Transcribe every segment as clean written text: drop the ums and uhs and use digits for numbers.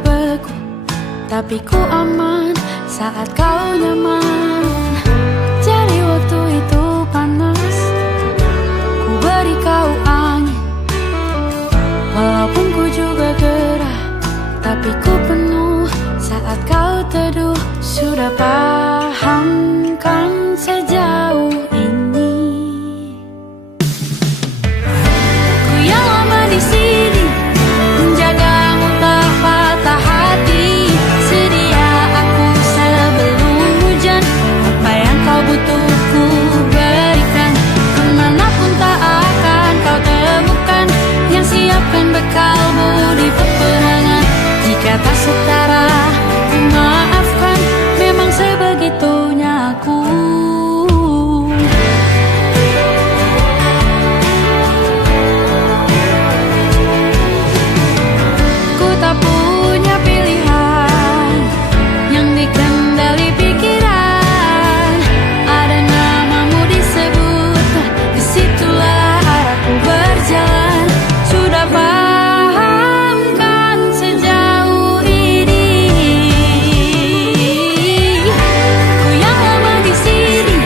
beku, tapi ku aman saat kau nyaman. Jadi waktu itu panas, ku beri kau angin. Walaupun ku juga gerah, tapi ku penuh saat kau teduh. Sudah paham kan sejauh ini? Ku yang lama di sini, menjagamu tak patah hati. Sedia aku sebelum hujan, apa yang kau butuh ku berikan. Kemanapun tak akan kau temukan yang siapkan bekalmu di peperangan. Jika tak setara, ku maafkan, memang sebegitunya aku. Ku tak punya pilihan yang dikendali pikiran. Ada namamu disebut, disitulah arahku berjalan. Sudah paham kan sejauh ini? Ku yang lama di sini,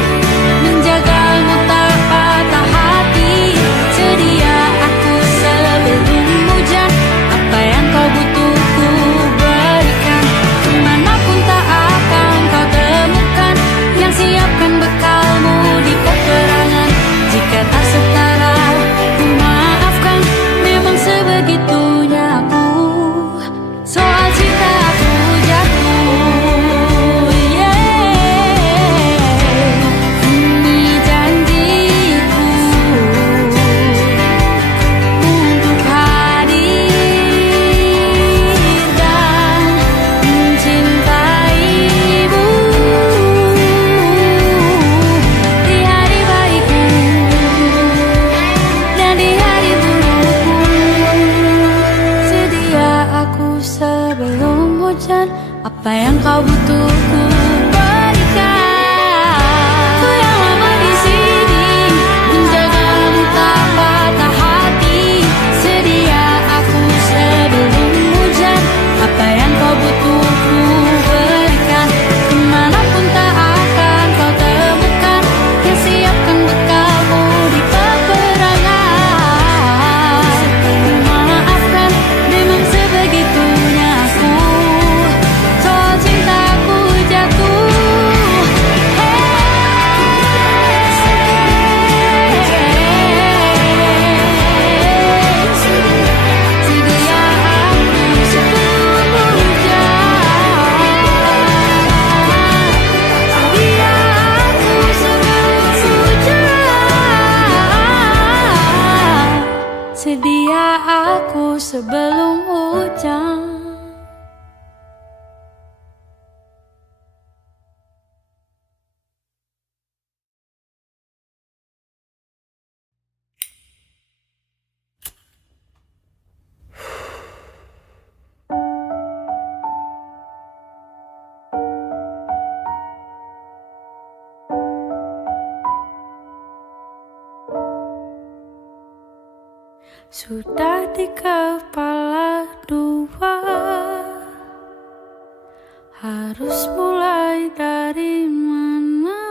menjagamu tak patah hati. Sedia aku sebelum hujan, apa yang kau butuh ku berikan. Kemanapun tak akan kau temukan yang siapkan bekalmu di peperangan. Jika tak setara, ku maafkan, memang sebegitunya aku. Soal cinta aku jatuh, ini janjiku untuk hadir dan mencintaimu di hari baikku dan di hari burukku. Sedia aku sebelum hujan, apa yang kau butuh ku berikan. Ku yang lama di sini, menjagamu tak patah hati. Sedia aku sebelum hujan, apa yang kau butuh ku berikan. Kemanapun tak akan kau temukan yang siapkan bekalmu di peperangan. Maafkan, memang sebegitunya aku. Soal cintaku jatuh, sedia aku sebelum hujan. Sedia aku sebelum hujan. Sedia aku sebelum hujan. Sudah di kepala dua, harus mulai dari mana?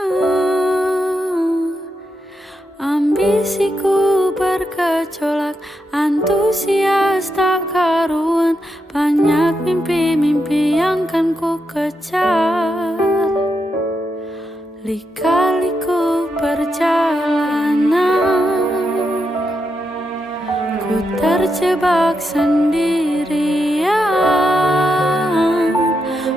Ambisiku bergejolak, antusias tak karuan. Banyak mimpi-mimpi yang kan ku kejar. Lika-liku perjalanan, ku terjebak sendirian.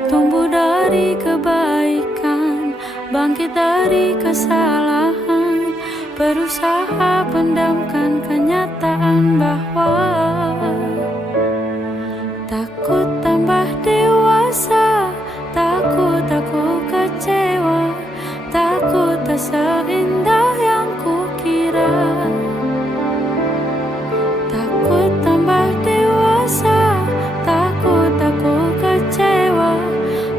Tumbuh dari kebaikan, bangkit dari kesalahan. Berusaha pendamkan kenyataan bahwa takut tambah dewasa. Takut aku kecewa, takut tak seindah yang kukira. Takut tambah dewasa, takut aku kecewa,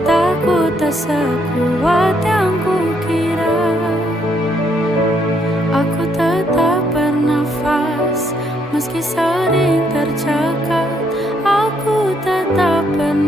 takut tak sekuat yang kukira. Aku tetap bernafas, meski sering tercekat. Aku tetap bernafas,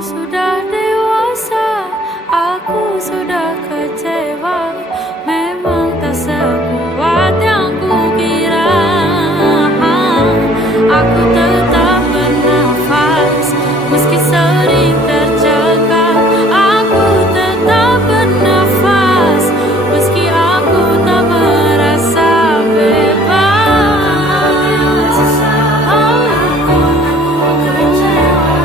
sudah dewasa, aku sudah kecewa. Memang tak sekuat yang kukira. Aku tetap bernafas meski sering tercekat. Aku tetap bernafas meski aku tak merasa bebas. Aku kecewa,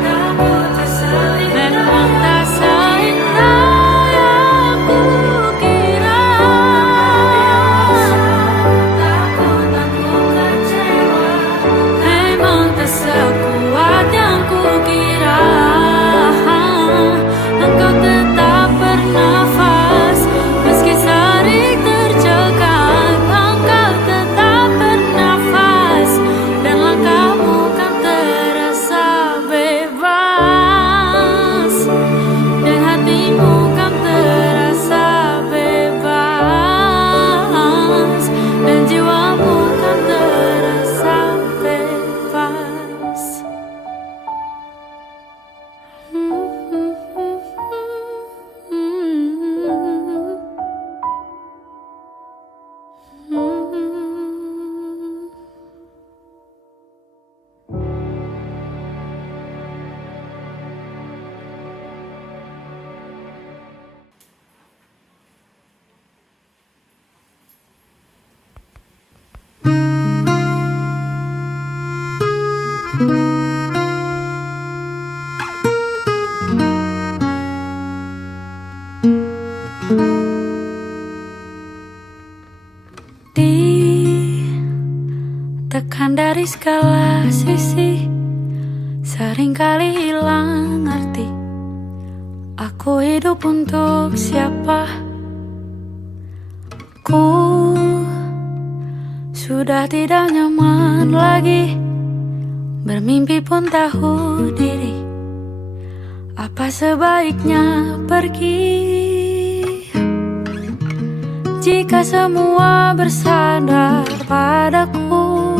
takut terselip. Memang tak seindah yang kukira. Takut aku kecewa, memang tak sekuat yang kukira. Engkau tetap bernafas meski sering tercekat. Engkau tetap bernafas dan langkahmu kan terasa bebas, dan hatimu kan terasa bebas, dan jiwamu kan terasa bebas. Ditekan dari segala sisi, seringkali hilang arti. Aku hidup untuk siapa? Ku sudah tidak nyaman lagi, bermimpi pun tahu diri. Apa sebaiknya pergi? Jika semua bersandar padaku,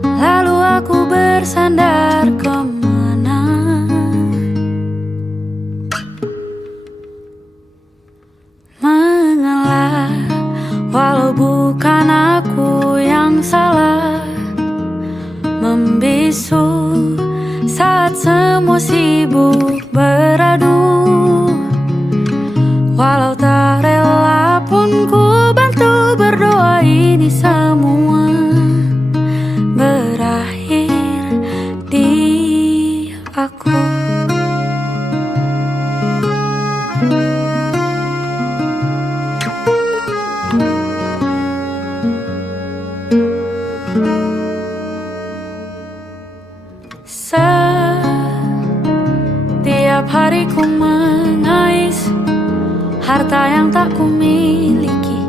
lalu aku bersandar kemana? Mengalah, walau bukan aku yang salah. Membisu saat semua sibuk beradu. Walau tak rela pun ku bantu berdoa ini semua berakhir di aku. Setiap hari ku mengais harta yang tak ku miliki.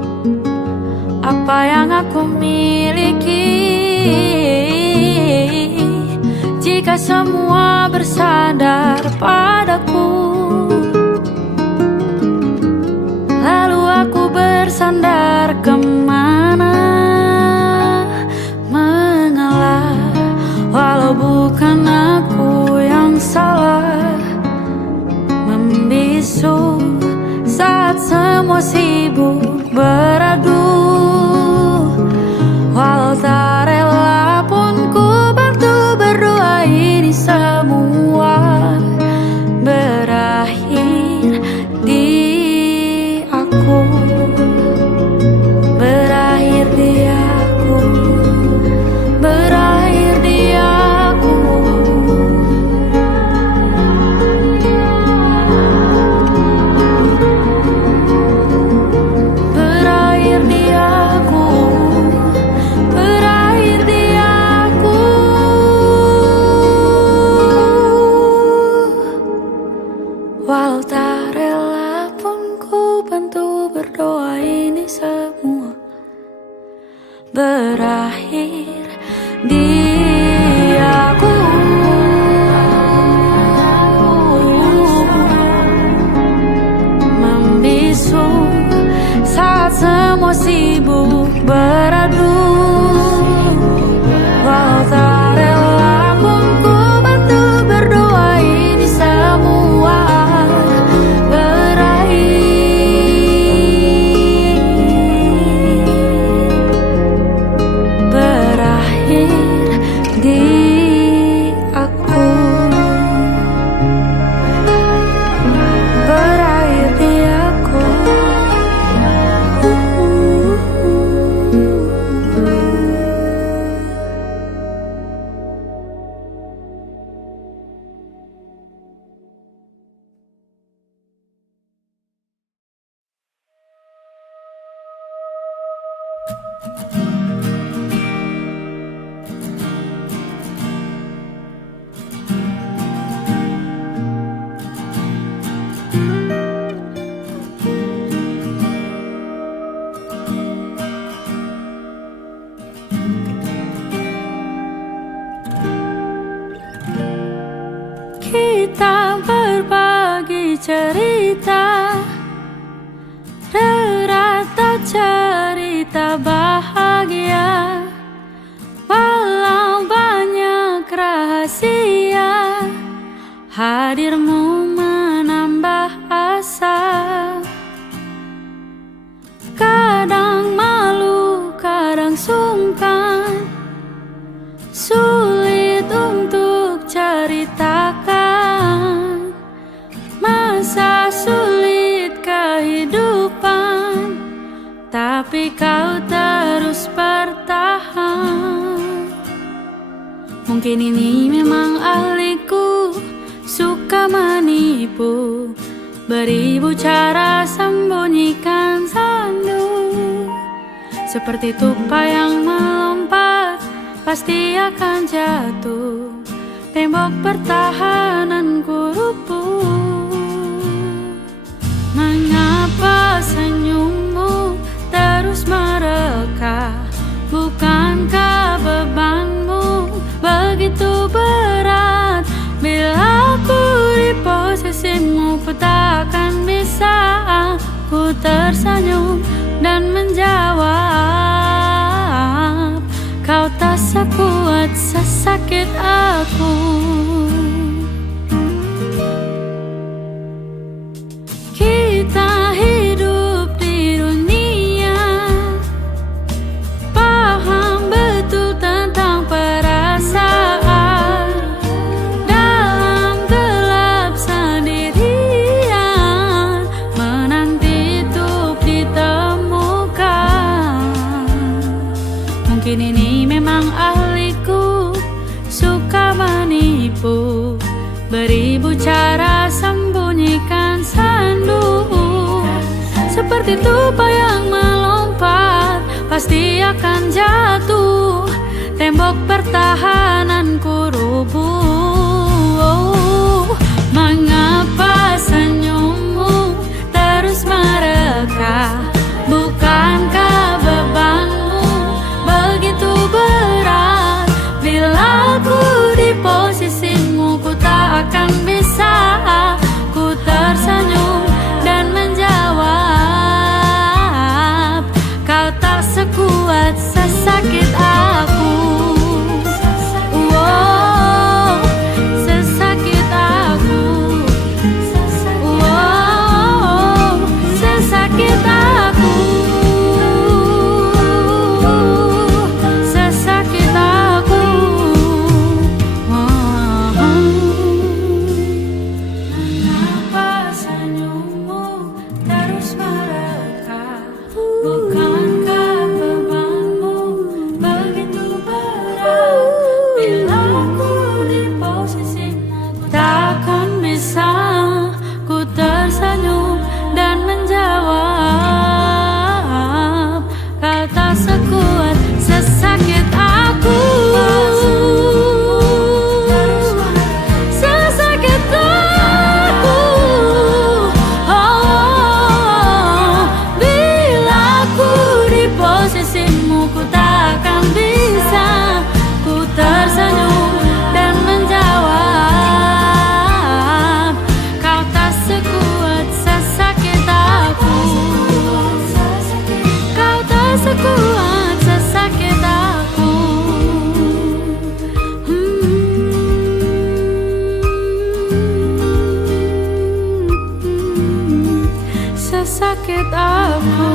Apa yang aku miliki? Jika semua bersandar padaku, lalu aku bersandar kemana? Mengalah, walau bukan aku yang salah. Membisu saat semua sibuk beradu. Walau tak rela pun ku bantu berdoa ini semua berakhir di aku. kita berbagi cerita, deratau cerita bahagia, walau banyak rahasia, hadirmu menambah asa. Kadang malu, kadang sungkan, sulit untuk ceritakan masa sulit kehidupan, tapi kau terus bertahan. Mungkin ini memang ahliku, suka menipu, beribu cara sembunyikan sandu. Seperti tupai yang melompat, pasti akan jatuh, tembok pertahananku rubuh. Mengapa senyummu terus mereka? Bukankah bebanmu begitu berat? Bila aku di posisimu, ku takkan bisa. Ku tersenyum dan menjawab, kau tak sekuat sesakit aku. Kita hidup di dunia, paham betul tentang perasaan. Dalam gelap sendirian, menanti untuk ditemukan. Mungkin ini memang ahliku, suka menipu, beribu cara sembunyikan sandu. Seperti tupai yang melompat, pasti akan jatuh, tembok pertahananku rubuh. Mengapa senyummu terus mereka? Bukankah bebanmu begitu berat? Bila aku di posisimu, ku tak akan bisa. Ku tersenyum dan menjawab, kau tak sekuat sesakit aku. Wow, sesakit aku. Wow, sesakit aku. Sesakit aku. Mengapa senyummu terus mereka? Bukankah bebanmu begitu berat? Bila aku di posisimu, takkan bisa. Ku tersenyum dan menjawab, kau tak sekuat sesakit aku. Sesakit aku. Oh, bila aku di posisimu, ku takkan bisa. Ku tersenyum dan menjawab, kau tak sekuat sesakit aku. Kau tak sekuat sesakit aku. Sesakit aku.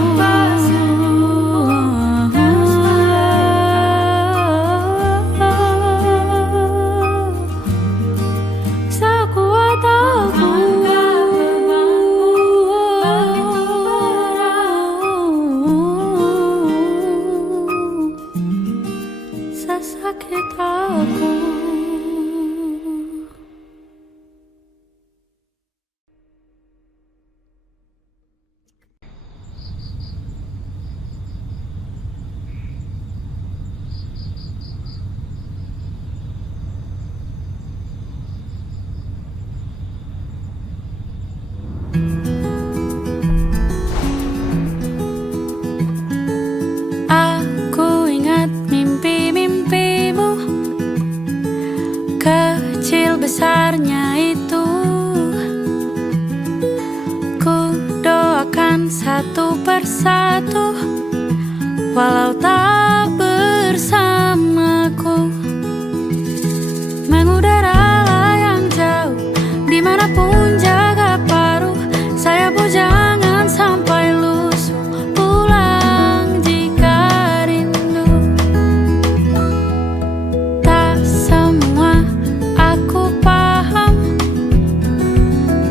Sekuat aku. Sesakit aku. sekecil besarnya itu. Ku doakan satu persatu, walau tak bersamaku. Mengudara yang jauh, dimanapun jaga paruh. Sayapmu jangan sampai lusuh, pulang jika rindu. Tak semua aku paham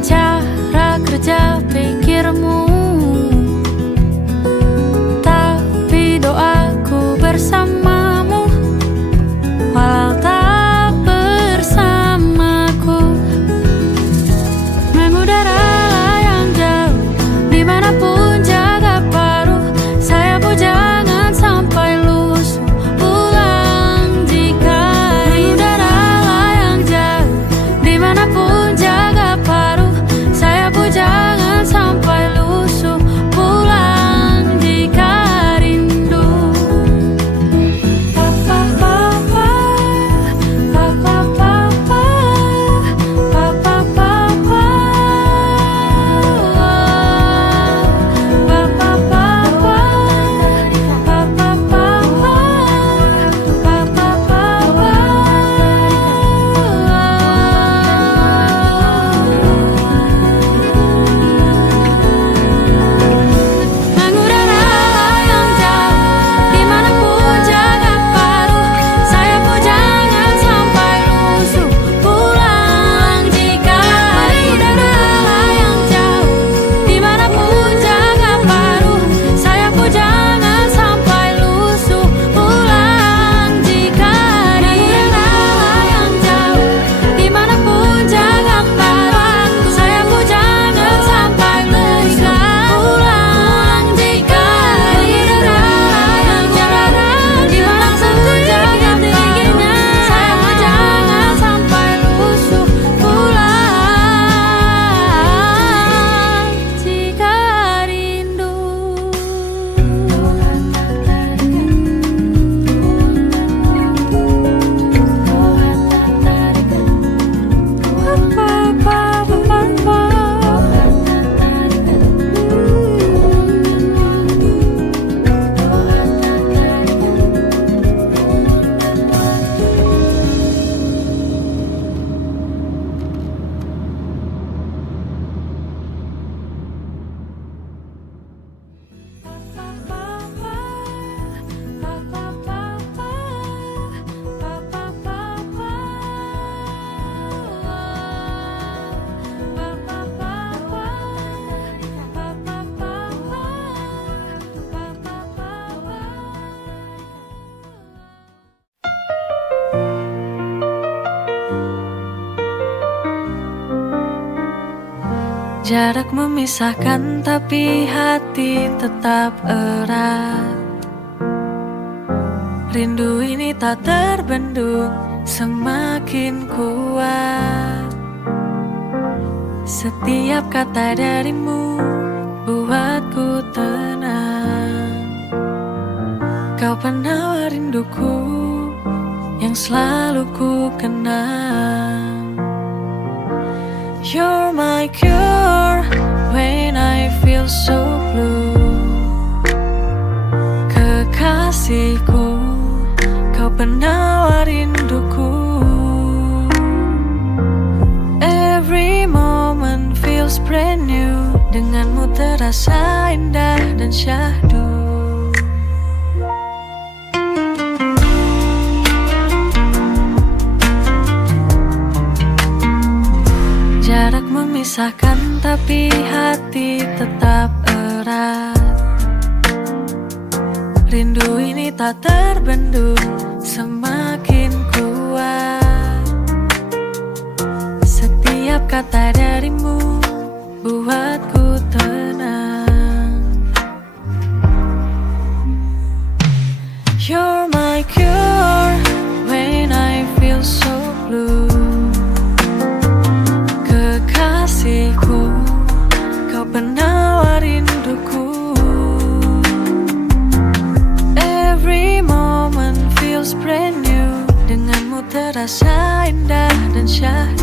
cara kerja pikirmu, tapi doaku bersamamu walau tak bersamaku. Mengudara yang jauh, dimanapun jaga paruh. Sayapmu jangan sampai lusuh, pulang jika mengudara yang jauh, dimanapun jaga paruh. Sayapmu jangan sampai lusuh, pulang jika rindu. Jarak memisahkan tapi hati tetap erat. Rindu ini tak terbendung, semakin kuat. Setiap kata darimu buatku tenang. Kau penawar rinduku yang selalu ku kenang. You're my cure when I feel so blue. Kekasihku, kau penawar rinduku. Every moment feels brand new. Denganmu terasa indah dan syahdu. Jarak memisahkan tapi hati tetap erat. Rindu ini tak terbendung, semakin kuat. Setiap kata darimu buatku tenang. You're my cure when I feel so blue. Kekasihku, kau penawar rinduku. Every moment feels brand new. Denganmu terasa indah dan syahdu.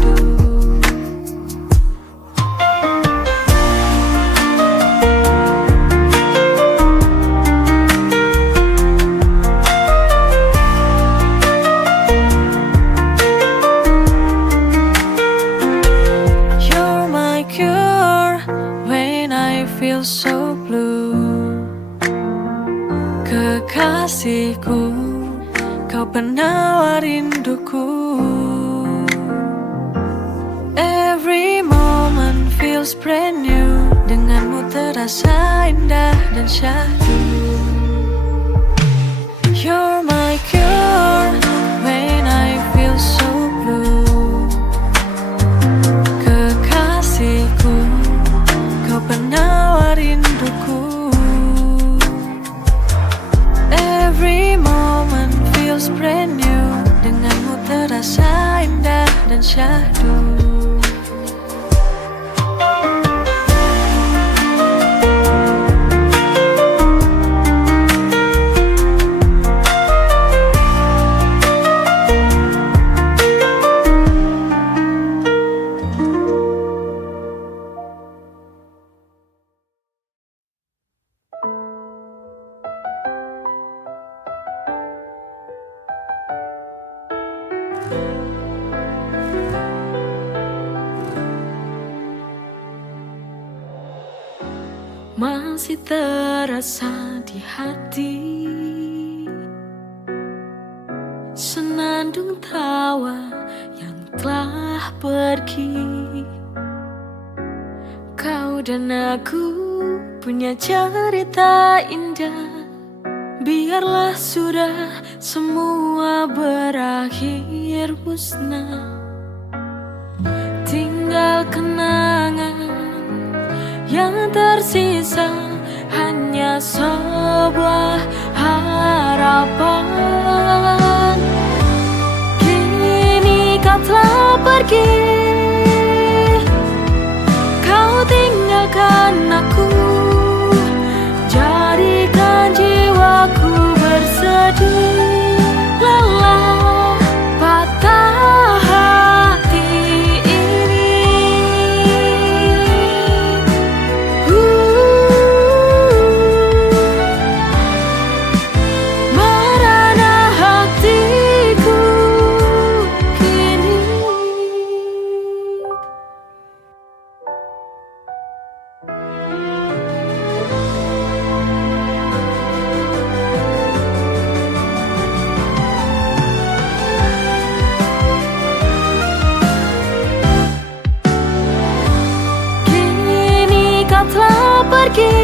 feel so blue. Kekasihku, kau penawar rinduku. Every moment feels brand new. Denganmu terasa indah dan syahdu. You're my cure when I feel so blue. Kekasihku, kau penawar rinduku. Every moment feels brand new. Denganmu terasa indah dan syahdu. Masih terasa di hati senandung tawa yang telah pergi. Kau dan aku punya cerita indah. Biarlah sudah semua berakhir musnah. Tinggal kenangan yang tersisa, hanya sebuah harapan. Kini kau telah pergi, kau tinggalkan aku, jadikan jiwaku bersedih, lelah, patah hati ini. Merana hatiku kini. Kini kau telah pergi,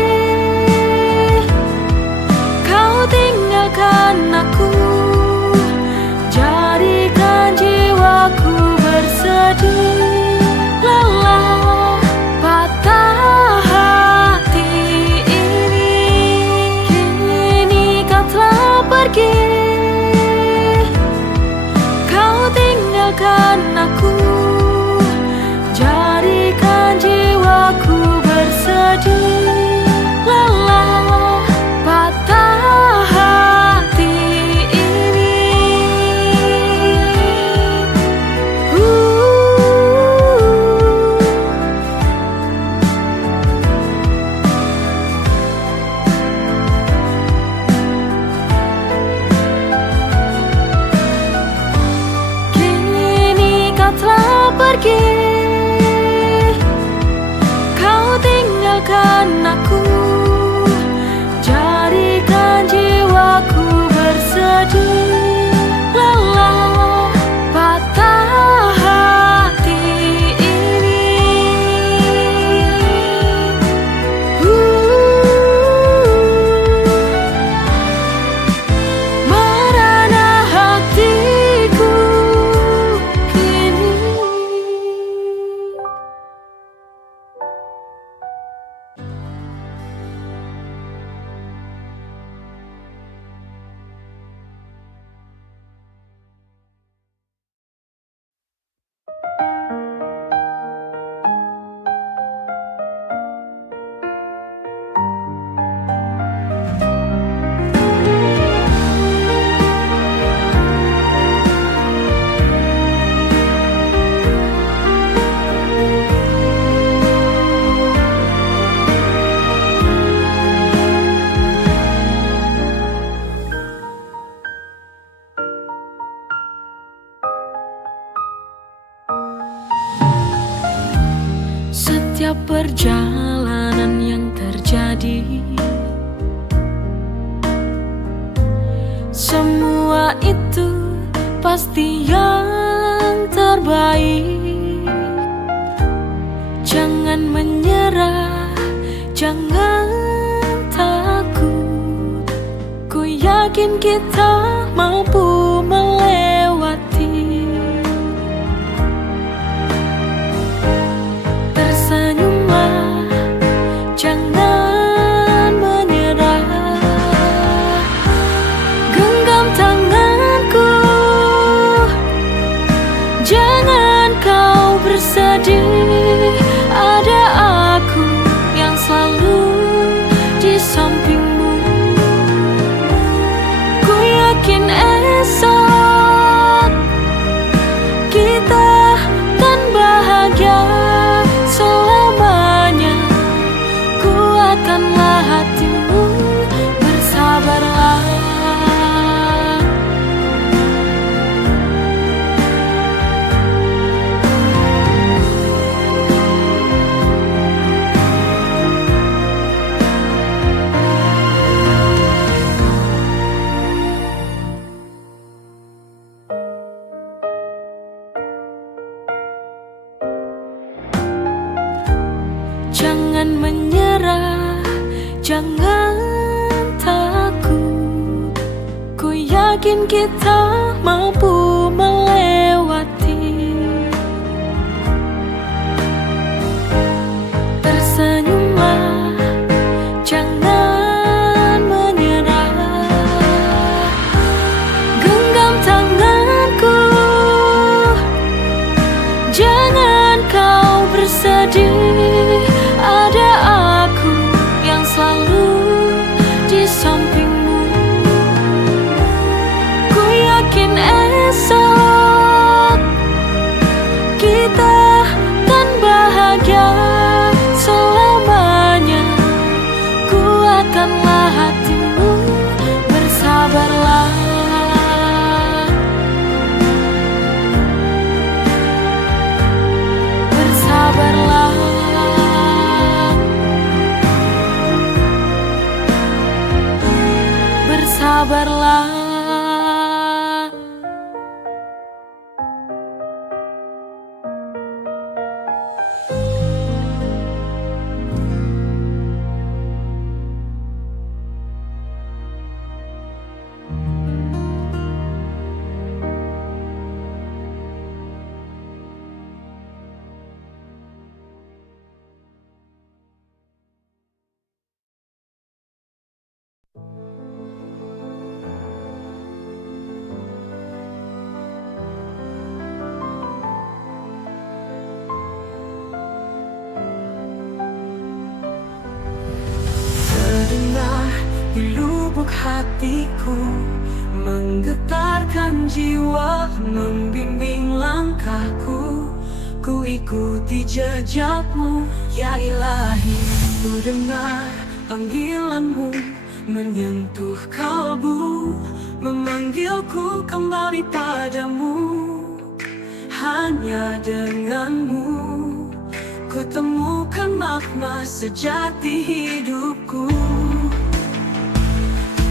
kau tinggalkan aku, jadikan jiwaku bersedih, lelah, patah hati ini. Kini kau telah pergi, kau tinggalkan aku, jadikan jiwaku bersedih, lelah, patah hati ini. Kini kau telah pergi, kau tinggalkan aku, jadikan jiwaku bersedih, lelah, patah hati ini. Merana hatiku kini. Setiap perjalanan yang terjadi terjadi. Semua itu pasti yang terbaik. Jangan menyerah, jangan takut. Ku yakin kita mampu melewati. Tersenyumlah, jangan menyerah. Genggam tanganku, jangan kau bersedih. Ada aku yang selalu di sampingmu. Ku yakin esok kita kan bahagia selamanya. Kuatkanlah hatimu, bersabarlah. Jangan menyerah, jangan takut. Ku yakin kita mampu melewati. Tersenyumlah, jangan menyerah. Genggam tanganku, jangan kau bersedih. Ada aku yang selalu di sampingmu. Ku yakin esok kita kan bahagia selamanya. Kuatkanlah hatimu, bersabarlah. Bersabarlah. Bersabarlah. Terdengar di lubuk hatiku, menggetarkan jiwa, membimbing langkahku. Ku ikuti jejakmu, ya Ilahi. Ku dengar panggilanmu, menyentuh kalbu, memanggilku kembali padamu. Hanya denganmu ku temukan makna sejati hidupku.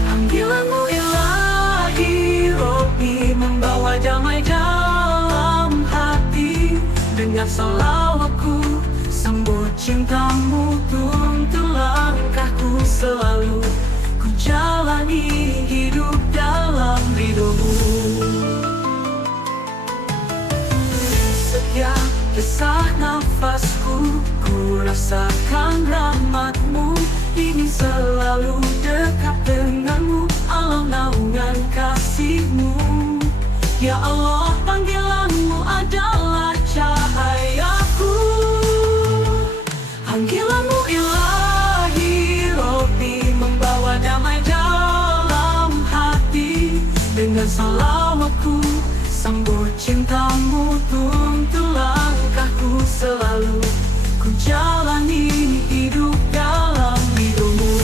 Panggilanmu Ilahi, Robbi, membawa damai dalam hati. Dengar salawatku, sambut cintamu, tuntun langkahku selalu. Ku jalani hidup dalam ridhomu. Setiap desah nafasku, ku rasakan rahmatmu. Ingin selalu dekat denganmu, alam naungan kasihmu. Ya Allah, panggilanmu adalah cahayaku. Panggilanmu Ilahi, Robbi, membawa damai dalam hati. Dengan salawatku, sambut cintamu, tuntun langkahku selalu. Ku jalani hidup dalam ridhomu.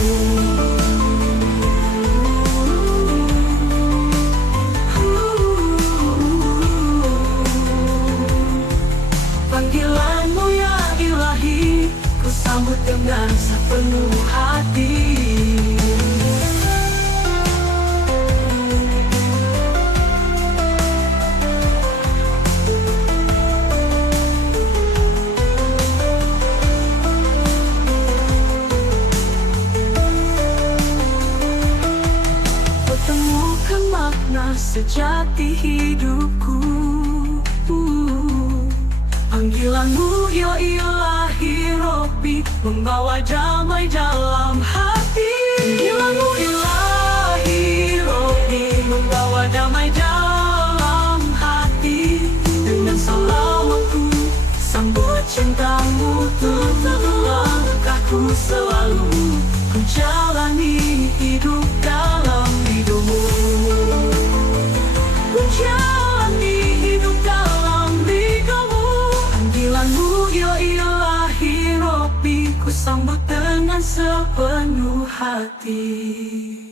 Panggilanmu ya Ilahi, ku sambut dengan sepenuh hati. Temukan makna sejati hidupku. Panggilanmu ya ilahi Rabbi, membawa damai dalam hati. Panggilanmu ilahi Rabbi, membawa damai dalam hati. Dengan salawatku sambut cintamu, tutup langkahku selalu ku jalani hidup dalam ridhomu. Ku jalani hidup dalam ridhomu. Panggilanmu ya ilahi Rabbi, ku sambut dengan sepenuh hati.